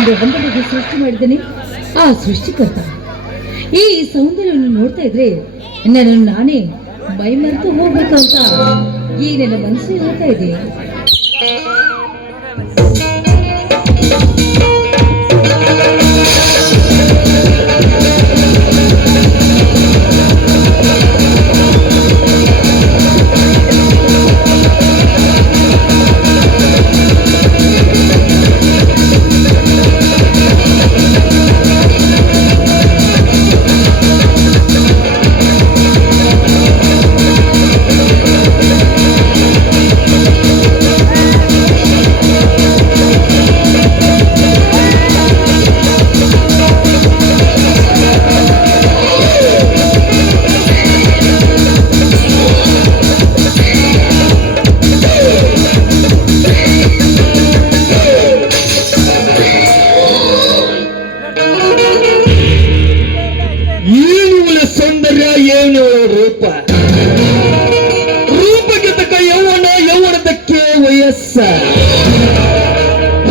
ಒಂದು ಹಂದನಿಗೆ ಸೃಷ್ಟಿ ಮಾಡಿದ್ದೇನೆ ಆ ಸೃಷ್ಟಿಕರ್ತ. ಈ ಸೌಂದರ್ಯವನ್ನು ನೋಡ್ತಾ ಇದ್ರೆ ನನ್ನನ್ನು ನಾನೇ ಮೈ ಮರೆತು ಹೋಗ್ಬೇಕು ಅಂತ ಈ ನನ್ನ ಮನಸ್ಸು ಹೇಳ್ತಾ ಇದೆ.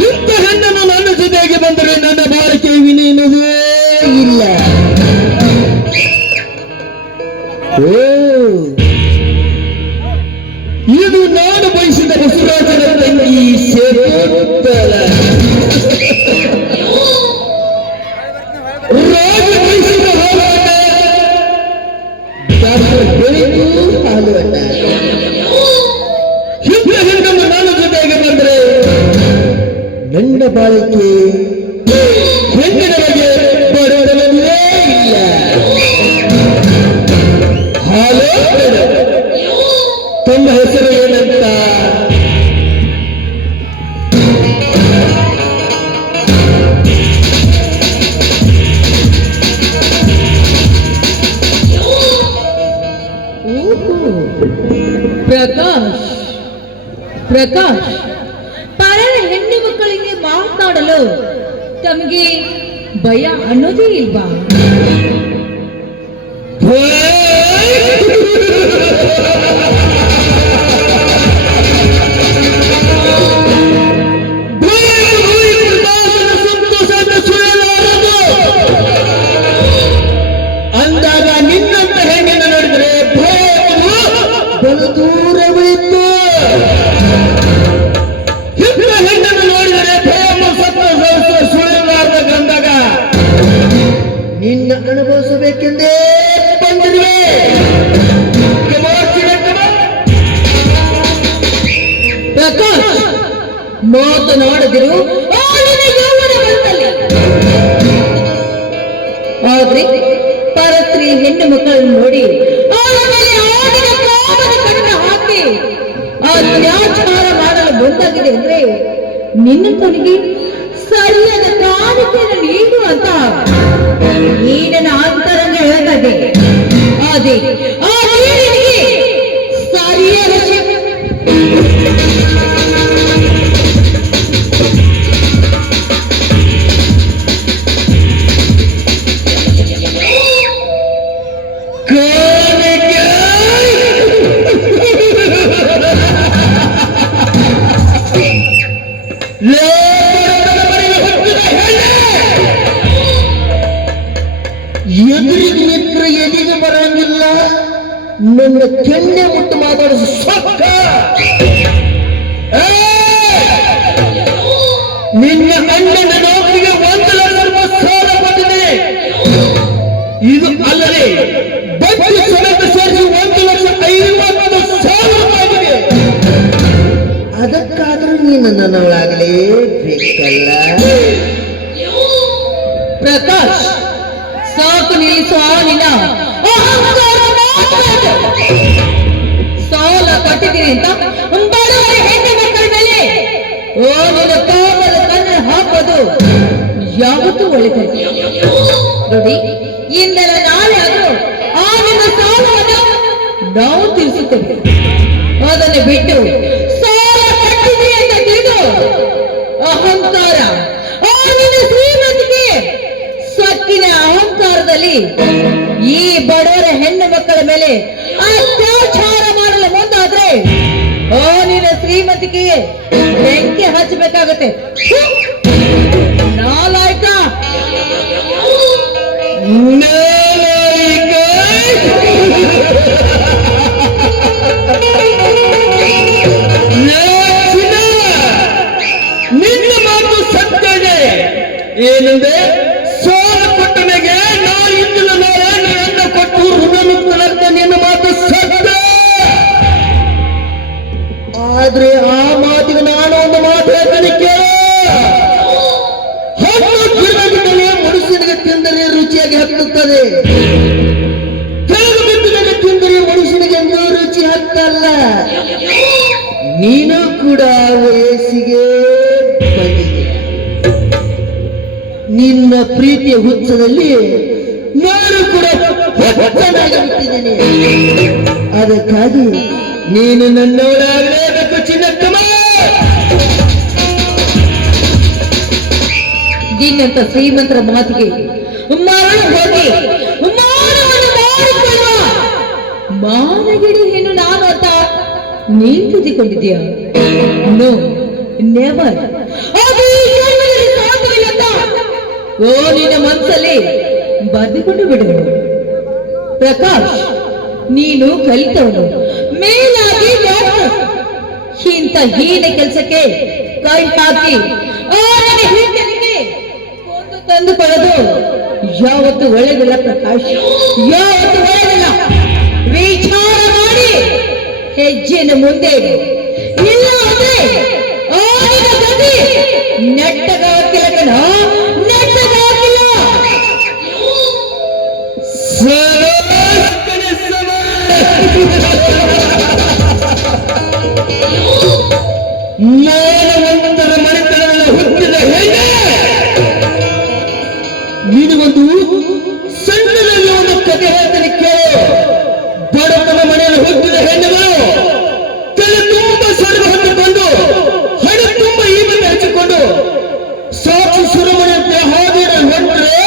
ಇಂಥ ಹೆಣ್ಣನ್ನು ನನ್ನ ಜೊತೆಗೆ ಬಂದರೆ ನನ್ನ ಬಾಳಿಕೆ ವಿನೇನುವುದೇ ಇಲ್ಲ. ಇದು ನಾನು ಬಯಸಿದ ಬಸವರಾಜನ ತಂಗಿ ಸೇರುತ್ತಲ. ರಾಜ ಬಯಸಿದ ಹಾಲಣ್ಣ ಹಾಲಣ್ಣ. ಇಂಥ ಹೆಣ್ಣನ್ನು ನನ್ನ ಜೊತೆಗೆ ಬಂದರೆ ನನ್ನ ಬಾಳಿಕೆ ಹೆಣ್ಣಿನ ಬಗ್ಗೆ ಬರೋದಲ್ಲೇ ಇಲ್ಲ. ಹಾಲು ತಮ್ಮ ಹೆಸರು ಏನಂತ? ಪ್ರಕಾಶ್. ಪ್ರಕಾಶ್, ಪರರ ಹೆಣ್ಣು ಮಕ್ಕಳಿಗೆ ಮಾತನಾಡಲು ತಮಗೆ ಭಯ ಅನ್ನೋದೇ ಇಲ್ವಾ? ಅಂದಾಗ ನಿನ್ನಂತ ಹೆಣ್ಣನ್ನು ನೋಡಿದರೆ ಬಲು ದೂರವಿತ್ತು. ಇಂಥ ಹೆಣ್ಣನ್ನು ನೋಡಿದರೆ ಪ್ರೇಮ ಸತ್ವ ಸುಳಿಲಾರ್ದ ಗಂದಾಗ ನಿನ್ನ ಅನುಭವಿಸಬೇಕೆಂದೇ ಬಂದಿರುವೆ. ಪ್ರಕಾಶ್, ಮಾತನಾಡದಿರು ಆದ್ರೆ ಪರಸ್ತ್ರೀ ಹೆಣ್ಣು ಮಕ್ಕಳನ್ನು ನೋಡಿ ಹಾಕಿ ಅತ್ಯಾಚಾರ ಮಾಡಲು ಮುಂದಾಗಿದೆ ಅಂದ್ರೆ ನಿನ್ನ ಕೊನೆಗೆ ಸರಿಯಾದ ಕಾಣಿಕೆಯನ್ನು ನೀಡು ಅಂತ ಈ ನನ್ನ ಅಂತರಂಗ ಹೇಳ್ತದೆ. ಅದೇ ಆ ನೀರಿನಿಗೆ ಸರಿಯಾದ ಎದುರಿಗೆ ನಿಂತರ ಎದಿಗೆ ಬರಂಗಿಲ್ಲ. ನನ್ನ ಕೆನ್ನೆ ಮುಟ್ಟು ಮಾತಾಡಿಸ ಸೊಕ್ಕ. ನಿನ್ನ ಅಣ್ಣನ ನೌಕರಿಗೆ 1 ಲಕ್ಷ ರೂಪಾಯಿ ಸಾಲ ಕೊಟ್ಟಿದೆ. ಇದು ಅಲ್ಲದೆ ಬಡ್ಡಿ ಸಮೇತ ಸೇರಿಸಿ 1,50,000 ಆಗಿದೆ. ಅದಕ್ಕಾದ್ರೂ ನೀನು ನನ್ನವಳಾಗಲೇಬೇಕಲ್ಲ. ಪ್ರಕಾಶ್, ಸಾಕು ನಿಲ್ಲಿಸು ನಿನ್ನ ಸಾಲ ಕಟ್ಟಿದ್ದೀನಿ ಅಂತ ಬಡವರ ಹೆಣ್ಣು ಮಕ್ಕಳ ಮೇಲೆ ನಿನ್ನ ಪಾಪದ ಕಣ್ಣು ಹಾಕೋದು ಯಾವತ್ತೂ ಒಳ್ಳೆದು ನೋಡಿ. ಇಂದರ ನಾಳೆ ಆದ್ರೂ ಆ ನಿನ್ನ ಸಾಲವನ್ನು ನಾವು ತೀರಿಸುತ್ತೇವೆ. ಅದನ್ನು ಬಿಟ್ಟು ಸಾಲ ಕಟ್ಟಿದ್ರಿ ಅಂತ ತಿಳಿದು ಅಹಂಕಾರ ಆ ನಿನ್ನ ಶ್ರೀಮಂತಿಗೆ ಸೊಕ್ಕಿನ ಅಹಂಕಾರದಲ್ಲಿ ಈ ಬಡವರ ಹೆಣ್ಣು ಮಕ್ಕಳ ಮೇಲೆ ಅತ್ಯಾಚಾರ ಮಾಡಲು ಮುಂದಾದ್ರೆ ಆ ನಿನ್ನ ಶ್ರೀಮಂತಿಗೆ ಬೆಂಕಿ ಹಚ್ಚಬೇಕಾಗುತ್ತೆ. ನಾ ನಿನ್ನ ಮಾತು ಸತ್ಯನೇ. ಏನಂದ್ರೆ ಸೋಲ ಕೊಟ್ಟನೆಗೆ ನಾ ಇಂದಿನ ಮೇಲೆ ನನ್ನ ಕೊಟ್ಟು ಋಣಮುಕ್ತನಾಗ್ತ. ನಿನ್ನ ಮಾತು ಸತ್ಯ. ಆದ್ರೆ ಆ ಮಾತಿಗೆ ನಾನು ಒಂದು ಮಾತು ಹೇಳ್ತೀನಿ ಕೇಳ. ಹಣ್ಣು ಗಿಡದಲ್ಲಿ ಮನುಷ್ಯನಿಗೆ ತಿಂದರೆ ರುಚಿಯಾಗಿ ಹತ್ತುತ್ತದೆ, ತೆಗೆದು ಬಿದ್ದಿನಲ್ಲಿ ತಿಂದರೆ ಮನುಷ್ಯನಿಗೆ ಎಂದೂ ರುಚಿ ಹತ್ತಲ್ಲ. ನೀನು ಕೂಡ ವಯಸ್ಸಿಗೆ ಬಂದಿದೆ. ನಿನ್ನ ಪ್ರೀತಿಯ ಹುಚ್ಚದಲ್ಲಿ ನಾನು ಕೂಡ ಹುಚ್ಚನಾಗಿಬಿಟ್ಟಿದ್ದೇನೆ. ಅದಕ್ಕಾಗಿ ನೀನು ನನ್ನವಳಾಗಲೇಬೇಕು ಚಿನ್ನಕ್ಕಮ್ಮ. ನಿನ್ನಂತ ಶ್ರೀಮಂತರ ಮಾತಿಗೆ ಮರಳು ಹೋಗಿ ಮಾನವನ್ನು ಮಾಡಿಕೊಳ್ಳುವ ಮಾನಗಿರಿ ಹೆಣ್ಣು ನಾನು ಅಂತ ನೀನ್ ತಿಳಿದುಕೊಂಡಿದ್ಯಾ? No, never. ಅದು ಈ ಜನ್ಮದಲ್ಲಿ ಸಾಧ್ಯವಿಲ್ಲ ಅಂತ ನಿನ್ನ ಮನಸ್ಸಲ್ಲಿ ಬರೆದುಕೊಂಡು ಬಿಡು. ಪ್ರಕಾಶ್, ನೀನು ಕಲಿತವನು, ಮೇಲಾಗಿ ಡಾಕ್ಟರ್. ಇಂಥ ಹೀನ ಕೆಲಸಕ್ಕೆ ಕೈ ಹಾಕಿ ಹಿಂದೆನಿಗೆ ಒಂದು ತಂದು ಪಡೆದು ಯಾವತ್ತು ಒಳ್ಳೆದಿಲ್ಲ ಪ್ರಕಾಶ್, ಯಾವತ್ತು ಒಳ್ಳೆದಿಲ್ಲ. ವಿಚಾರ ಮಾಡಿ ಹೆಜ್ಜೆಯನ್ನು ಮುಂದೆ ಇಡು. ಇಲ್ಲ ಅಂದ್ರೆ ಆಡಿದ ಗತಿ ನೆಟ್ಟಗಾಕಿಲ್ಲ ಕಣ, ನೆಟ್ಟಗಾಕಿಲ್ಲ. ನಾನವಂತರ ಮನೆತನದಲ್ಲಿ ಹುಟ್ಟಿದ ಹೆಣ್ಣೆ. ನಿನಗೊಂದು ಸಣ್ಣದಲ್ಲಿ ಒಂದು ಕಥೆ ಹೇಳ್ತಾನೆ ಕೇಳು. ಬಡತನ ಮನೆಯಲ್ಲಿ ಹುಟ್ಟಿದ ಹೆಣ್ಣುಗಳು ತಲೆ ತುಂಬ ಸೊರಗು ಹೊತ್ತುಕೊಂಡು ಹಣ ತುಂಬ ಈ ಮನೆ ಹಚ್ಚಿಕೊಂಡು ಸಾಕ್ಷಿ ಸುರಮನೆಯಂತೆ ಹಾದಿನ ಹೊಂಟ್ರೆ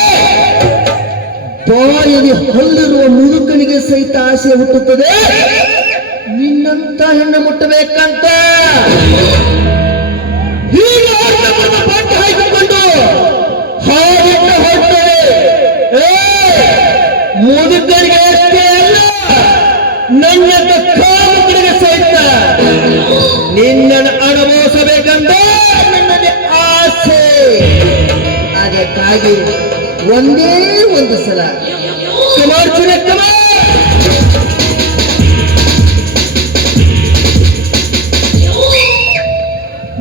ಬಾಯಲ್ಲಿ ಹಲ್ಲಿರುವ ಮುದುಕನಿಗೆ ಸಹಿತ ಆಸೆ ಹುಟ್ಟುತ್ತದೆ ನಿನ್ನಂತ ಹೆಣ್ಣು ಮುಟ್ಟಬೇಕಂತ. ಹೀಗೆ ಪಟ್ಟ ಹಾಕಿಕೊಂಡು ಹಾದಿಟ್ಟ ಹೊರಟರೆ ಮುದುಕರಿಗೆ ಅಷ್ಟೇ ಅಲ್ಲ, ನನ್ನ ಕಾಮುಕರಿಗೆ ಸಹಿತ ನಿನ್ನನ್ನು ಅನುಭವಿಸಬೇಕಂತ ನನ್ನಲ್ಲಿ ಆಸೆ. ಅದಕ್ಕಾಗಿ ಒಂದೇ ಒಂದು ಸಲ ಕುಮಾರ್ಚನೆ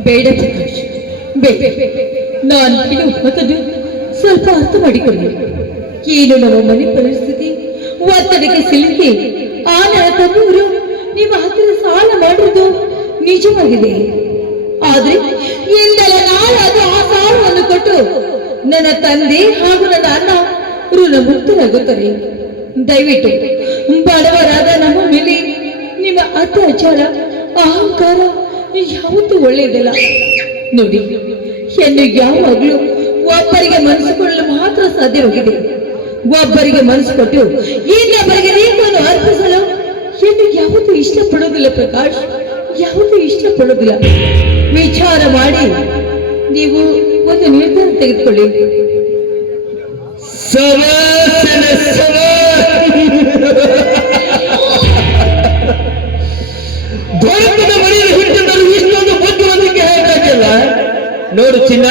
ಬೇಡ ಪ್ರಕಾಶ್, ಬೇಡ. ನಾನು ಹೇಳುವುದು ಸ್ವಲ್ಪ ಅರ್ಥ ಮಾಡಿಕೊಳ್ಳಿ. ಏನು ನಮ್ಮ ಮನೆ ಪರಿಸ್ಥಿತಿ ಒತ್ತಡಕ್ಕೆ ಸಿಲುಕಿ ಆ ನನ್ನ ತಮ್ಮವರು ನಿಮ್ಮ ಹತ್ತಿರ ಸಾಲ ಮಾಡಿರುವುದು ನಿಜವಾಗಿದೆ. ಆದ್ರೆ ಇಂದೆಲ್ಲ ನಾಳಾದ ಆ ಸಾಲವನ್ನು ಕೊಟ್ಟು ನನ್ನ ತಂದೆ ಹಾಗೂ ನನ್ನ ಅಣ್ಣ ಋಣಮುಕ್ತರಾಗುತ್ತಾರೆ. ದಯವಿಟ್ಟು ಬಡವರಾದ ನಮ್ಮ ಮೇಲೆ ನಿಮ್ಮ ಅತ್ಯಾಚಾರ ಅಹಂಕಾರ ಯಾವತ್ತೂ ಒಳ್ಳೆಯದಲ್ಲ. ನೋಡಿ, ಹೆಣ್ಣು ಯಾವಾಗಲೂ ಒಬ್ಬರಿಗೆ ಮನಸ್ಸು ಕೊಡಲು ಮಾತ್ರ ಸಾಧ್ಯವಾಗಿದೆ. ಒಬ್ಬರಿಗೆ ಮನಸ್ಸು ಕೊಟ್ಟು ಇನ್ನೊಬ್ಬರಿಗೆ ನೀರನ್ನು ಅರ್ಪಿಸಲು ಹೆಣ್ಣು ಯಾವತ್ತೂ ಇಷ್ಟಪಡೋದಿಲ್ಲ ಪ್ರಕಾಶ್, ಯಾವತ್ತೂ ಇಷ್ಟಪಡೋದಿಲ್ಲ. ವಿಚಾರ ಮಾಡಿ ನೀವು ಒಂದು ನಿರ್ಧಾರ ತೆಗೆದುಕೊಳ್ಳಿ. ಭಾರತದ ಮನೆಯಲ್ಲಿ ಹುಟ್ಟಿದ್ದರೂ ಇಷ್ಟೊಂದು ಬುದ್ಧಿವಂತಿಕೆ ಹೇಗಾಗಿಲ್ಲ. ನೋಡು ಚಿನ್ನ,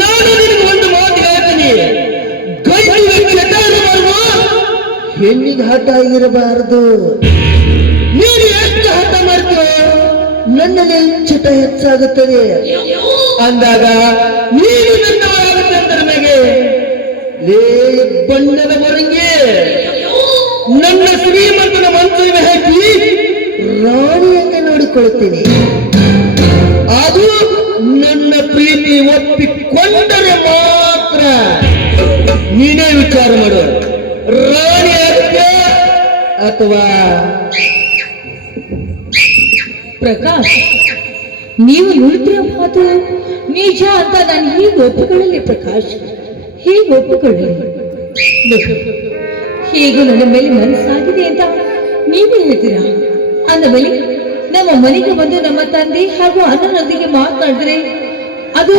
ನಾನು ನಿನಗೆ ಒಂದು ಮಾತು ಹೇಳ್ತೀನಿ. ಗಂಡಿಗೆ ಚಟ ಇರಬಾರ್ದು, ಹೆಣ್ಣಿಗೆ ಹಠ ಇರಬಾರದು. ನೀನು ಎಷ್ಟು ಹಠ ಮಾಡ್ತೀವೋ ನನ್ನಲ್ಲಿ ಚಟ ಹೆಚ್ಚಾಗುತ್ತದೆ. ಅಂದಾಗ ನೀನು ನನ್ನವರಾಗುತ್ತೆ ಅಂತ ನನಗೆ ಲೇ ಬಣ್ಣದ ಮೊರಂಗಿ ನನ್ನ ಶ್ರೀಮಂತನ ಮನಸ್ಸಿಗೆ ಹಾಕಿ ರಾಣಿಯಂತೆ ನೋಡಿಕೊಳ್ಳುತ್ತೇನೆ. ಅದು ನನ್ನ ಪ್ರೀತಿ ಒಪ್ಪಿಕೊಂಡರೆ ಮಾತ್ರ. ನೀನೇ ವಿಚಾರ ಮಾಡು, ರಾಣಿ ಆಗತ್ತೆ ಅಥವಾ ಪ್ರಕಾಶ್. ನೀವು ನುಡಿದಿರೋ ಮಾತು ನಿಜ ಅಂತ ನಾನು ಹೀಗೆ ಒಪ್ಪಿಕೊಳ್ಳಲಿ ಪ್ರಕಾಶ್, ಹೀಗೆ ಒಪ್ಪಿಕೊಳ್ಳಲಿ. ಹೇಗೂ ನನ್ನ ಮೇಲೆ ಮನಸ್ಸಾಗಿದೆ ಅಂತ ನೀವೇ ಹೇಳ್ತೀರಾ. ಅಂದ ಮೇಲೆ ನಮ್ಮ ಮನೆಗೆ ಬಂದು ನಮ್ಮ ತಂದೆ ಹಾಗೂ ಅಣ್ಣನೊಂದಿಗೆ ಮಾತನಾಡಿದ್ರೆ ಅದು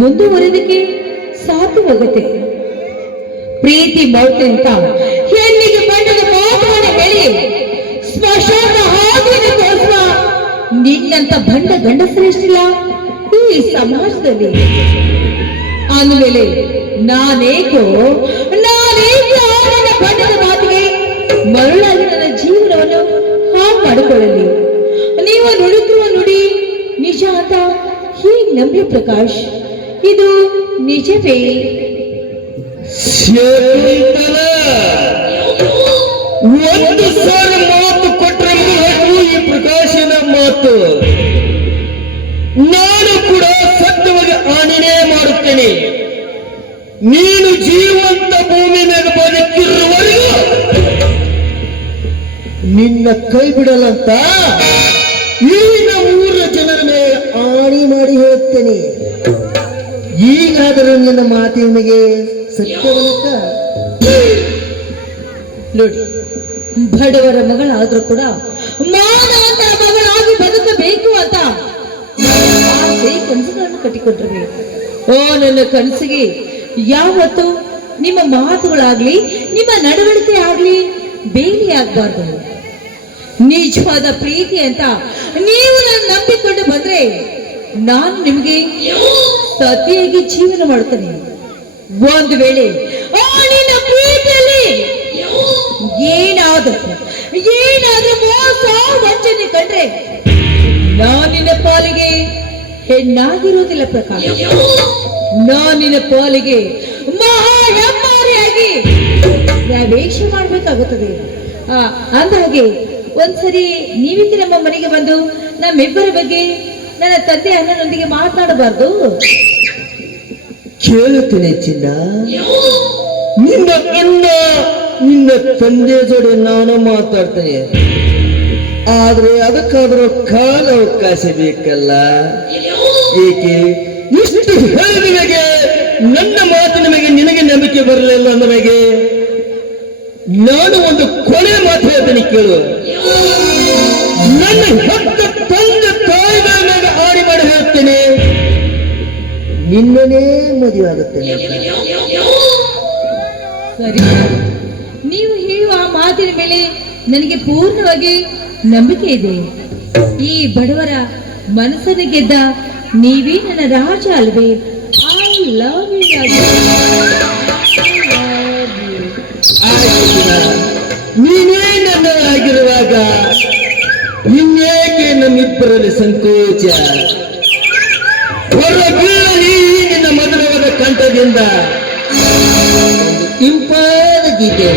ಮುಂದುವರೆದಕ್ಕೆ ಸಾಧ್ಯವಾಗುತ್ತೆ. ಪ್ರೀತಿ ಮಾಡ್ತೆ ಅಂತ ಹೆಣ್ಣಿಗೆ ಬಣ್ಣದ ಮಾತುಗಳನ್ನ ಹೇಳಿ ಸ್ಮಶಾನ ಹಾದಿನ ತೋರಿಸುವ ನಿನ್ನಂತ ಬಂಡ ಗಂಡಸರೆಷ್ಟಿಲ್ಲ ಈ ಸಮಾಜದಲ್ಲಿ. ಅಂದಮೇಲೆ ನಾನೇಕೋ ನನ್ನ ಬಣ್ಣದ ಮಾತಿಗೆ ಮರಳಾಗಿ ನನ್ನ ಜೀವನವನ್ನು ಹಾಳು ಮಾಡಿಕೊಳ್ಳಲಿ. ನೀವು ನುಡಿದಿರುವ ನುಡಿ ನಿಜ ಅಂತ ಹೀಗೆ ನಂಬಿ ಪ್ರಕಾಶ್, ಇದು ನಿಜವೇ? ಶಕುಂತಲ, ಒಂದು ಸಾರಿ ಮಾತು ಕೊಟ್ಟರೆ ಈ ಪ್ರಕಾಶನ ಮಾತು ನಾನು ಕೂಡ ಸತ್ಯವಾಗಿ ಆಣೆನೇ ಮಾಡುತ್ತೇನೆ. ನೀನು ಜೀವಂತ ಭೂಮಿ ಮೇಲೆ ಬದುಕಿರುವವರೆಗೂ ನಿನ್ನ ಕೈ ಬಿಡಲಂತ ಈಗ 3 ಜನರ ಮೇಲೆ ಆಣಿ ಮಾಡಿ ಹೇಳ್ತೇನೆ. ಈಗಾದರೂ ನಿನ್ನ ಮಾತಿನಿಗೆ ಸತ್ಯವಕ್ಕ ನೋಡಿ, ಬಡವರ ಮಗಳಾದ್ರೂ ಕೂಡ ಮಾನವಂತ ಮಗಳಾಗಿ ಬದುಕಬೇಕು ಅಂತ ಆಸೆ ಕನಸುಗಳನ್ನು ಕಟ್ಟಿಕೊಟ್ಟಿರ್ಬೇಕು. ನನ್ನ ಕನಸಿಗೆ ಯಾವತ್ತು ನಿಮ್ಮ ಮಾತುಗಳಾಗ್ಲಿ ನಿಮ್ಮ ನಡವಳಿಕೆ ಆಗ್ಲಿ ಬೇಲಿ ಆಗ್ಬಾರ್ದು. ನಿಜವಾದ ಪ್ರೀತಿ ಅಂತ ನೀವು ನನ್ನ ನಂಬಿಕೊಂಡು ಬಂದ್ರೆ ನಾನು ನಿಮ್ಗೆ ಸತಿಯಾಗಿ ಜೀವನ ಮಾಡ್ತೇನೆ. ಒಂದು ವೇಳೆ ನಿನ್ನ ಪ್ರೀತಿಯಲ್ಲಿ ಏನಾದ್ರೂ ಮೋಸ ವಂಚನೆ ಕಂಡ್ರೆ ನಾನಿನ ಪಾಲಿಗೆ ಹೆಣ್ಣಾಗಿರುವುದಿಲ್ಲ ಪ್ರಕಾಶ. ನಾನಿನ ಪಾಲಿಗೆ ಮಹಾ ಹೆಮ್ಮಾರಿಯಾಗಿ ಪ್ರವೇಶ ಮಾಡ್ಬೇಕಾಗುತ್ತದೆ. ಅಂದಾಗೆ ಒಂದ್ಸರಿ ನೀವಿಂದ ನಮ್ಮ ಮನೆಗೆ ಬಂದು ನಮ್ಮಿಬ್ಬರ ಬಗ್ಗೆ ನನ್ನ ತಂದೆ ಅಣ್ಣನೊಂದಿಗೆ ಮಾತನಾಡಬಾರ್ದು? ಕೇಳುತ್ತೇನೆ ಚಿನ್ನ. ನಿನ್ನ ಅಣ್ಣ ನಿನ್ನ ತಂದೆ ಜೋಡಿ ನಾನು ಮಾತಾಡ್ತೇನೆ, ಆದ್ರೆ ಅದಕ್ಕಾದ್ರೂ ಕಾಲ ಅವಕಾಶ ಬೇಕಲ್ಲ. ಏಕೆ ಇಷ್ಟು ಹೇಳಿದವರಿಗೆ ನನ್ನ ಮಾತು ನಿನಗೆ ನಂಬಿಕೆ ಬರಲಿಲ್ಲ ನಮಗೆ? ನಾನು ಒಂದು ಕೊನೆ ಮಾತು ಹೇಳ್ತೇನೆ ಕೇಳು. ನನ್ನ ಹೆತ್ತ ತಂದೆ ತಾಯಿಗಳ ಮೇಲೆ ಆಡಿ ಮಾಡಿ ಹೇಳ್ತೇನೆ, ನಿನ್ನನೇ ಮದುವೆ ಆಗುತ್ತೇನೆ. ಸರಿ, ನೀವು ಹೇಳುವ ಆ ಮಾತಿನ ಮೇಲೆ ನನಗೆ ಪೂರ್ಣವಾಗಿ ನಂಬಿಕೆ ಇದೆ. ಈ ಬಡವರ ಮನಸ್ಸನ್ನು ಗೆದ್ದ ನೀವೇ ನನ್ನ ರಾಜ ಅಲ್ವೇ? I love you. ನೀನೇ ನನ್ನದಾಗಿರುವಾಗ ಇನ್ನೇಕೆ ನಮ್ಮಿಬ್ಬರಲ್ಲಿ ಸಂಕೋಚ? ಹೊರಬೀಳಲಿ ನಿನ್ನ ಮಧುರವಾದ ಕಂಠದಿಂದ ಇಂಪಾದ ಗೀತೆ.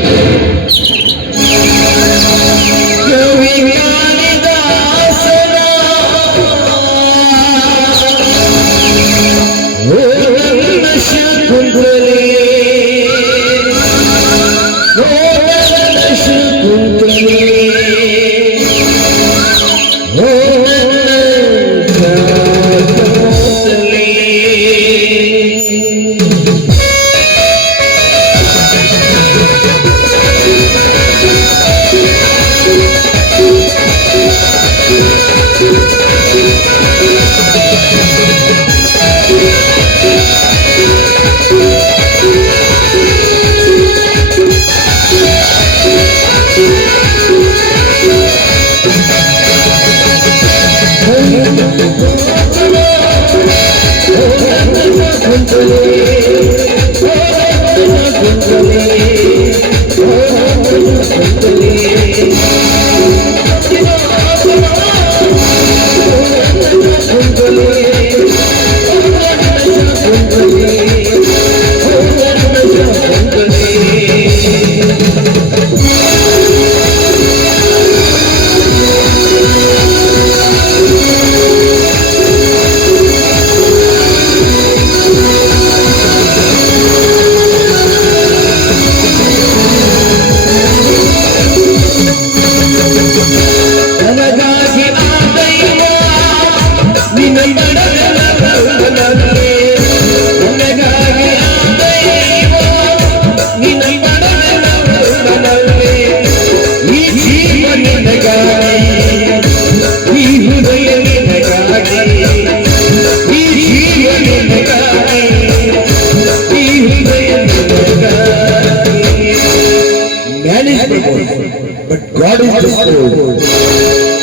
ಹಾಡಿಸಿದರು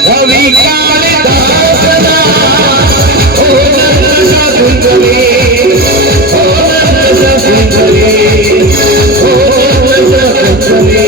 ಕವಿ ಕಾಳಿದಾಸನ ಓ ನನ್ನ ಶಾಕುಂತಲೆ, ಓ ನನ್ನ ಶಾಕುಂತಲೆ, ಓ ನನ್ನ ಶಾಕುಂತಲೆ.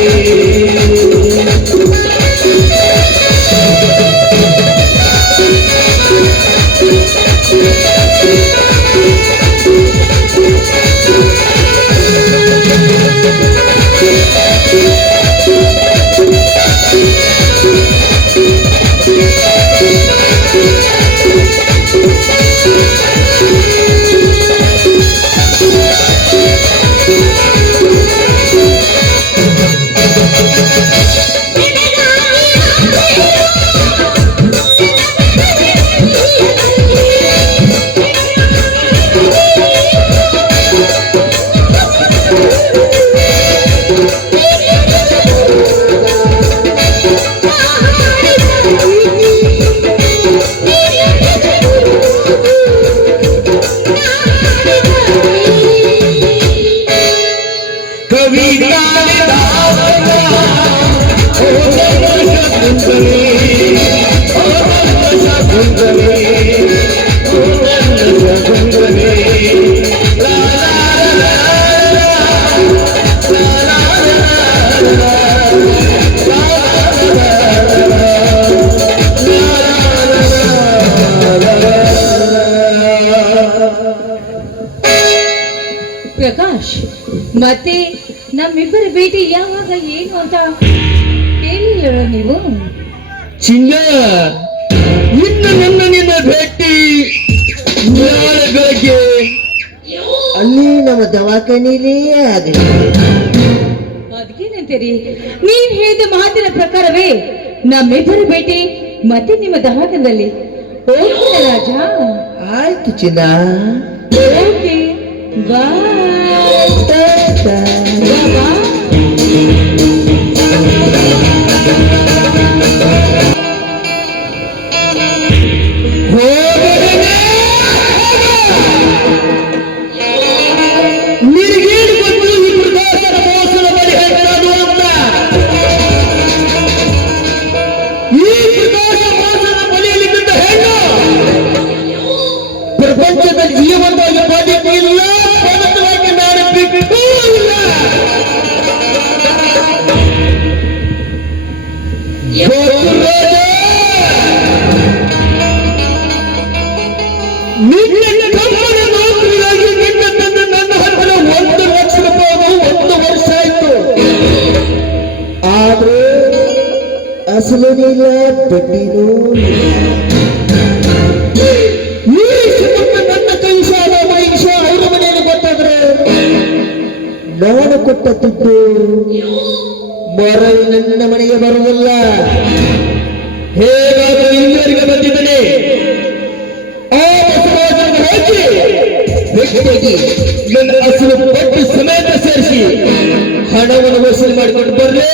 ಕವಿ ಕಾಳಿದಾಸನ ಓ ನನ್ನ ಶಾಕುಂತಲೆ, ಓ ನನ್ನ ಶಾಕುಂತಲೆ, ಓ ನನ್ನ ಶಾಕುಂತಲೆ. ಲಾ ಲಾ ಲಾ ಲಾ ಲಾ ಲಾ ಪ್ರಕಾಶ್, ಮತ್ತೆ ನಮ್ಮಿಬ್ಬರ ಭೇಟಿ ಯಾವಾಗ ಏನು ಅಂತ ಹೇಳಿಲ್ಲ ನೀವು? ಚಿನ್ನ, ಇನ್ನು ನನ್ನ ನಿನ್ನ ಭೇಟಿ ನಾಳೆ ಬೆಳಗ್ಗೆ ಅಲ್ಲಿ ನಮ್ಮ ದವಾಖಾನೆಯಲ್ಲೇ ಆಗಲಿ. ಅದಕ್ಕೇನಂತೀರಿ? ನೀವ್ ಹೇಳಿದ ಮಾತಿನ ಪ್ರಕಾರವೇ ನಮ್ಮಿಬ್ಬರ ಭೇಟಿ ಮತ್ತೆ ನಿಮ್ಮ ದವಾಖಾನದಲ್ಲಿ. ಓಕೆ ರಾಜ, ಆಯ್ತು ಚಿನ್ನ. ಓಕೆ, ಬಾಯ್. ಬಾಯ್. ನಿನಗೇನು ಗೊತ್ತು ಈ ಪ್ರಕಾಶನ ಮೋಸದ ಬಳಿ ಹೆಣ್ಣದು ಅಂತ? ಈ ಪ್ರಕಾಶ ಮೋಸದ ಬಳಿಯಲ್ಲಿ ಬಿದ್ದ ಹೆಣ್ಣು ಪ್ರಪಂಚದ ಜೀವನವಾಗಿ ಬದುಕಿಲ್ಲ, ಬದುಕವಾಗಿ ನಾನು ಬಿಟ್ಟೂ ಇಲ್ಲ. ನಿನ್ನ ಕಂಪನ ನೌಕರಿಗಾಗಿ ನಿನ್ನ ತಂದು ನನ್ನ ಹತ್ರ 1 ಲಕ್ಷ ರೂಪಾಯಿ 1 ವರ್ಷ ಆಯ್ತು. ಆದ್ರೆ ಅಸಲೇನಿಲ್ಲ, ಬಡ್ಡಿನೂ ನನ್ನ ಕೈಸ ಮೈಷ ಅವರ ಮನೆಯಲ್ಲಿ ಗೊತ್ತಾದ್ರೆ ನಾನು ಕೊಟ್ಟ ದುಡ್ಡು ಮರಳಿ ನನ್ನ ಮನೆಗೆ ಬರುವುದಿಲ್ಲ. ಹೇಗಾದರೂ ಇಲ್ಲಿವರೆಗೆ ಬಂದಿದ್ದೇನೆ. ಆ ಬಸವರಾಜನ ಹಾಕಿ ವ್ಯಕ್ತಿಯಾಗಿ ನನ್ನ ಹಸಿರು ಪಟ್ಟು ಸಮೇತ ಸೇರಿಸಿ ಹಣವನ್ನು ವಸೂಲಿ ಮಾಡಿಕೊಂಡು ಬರಲೇ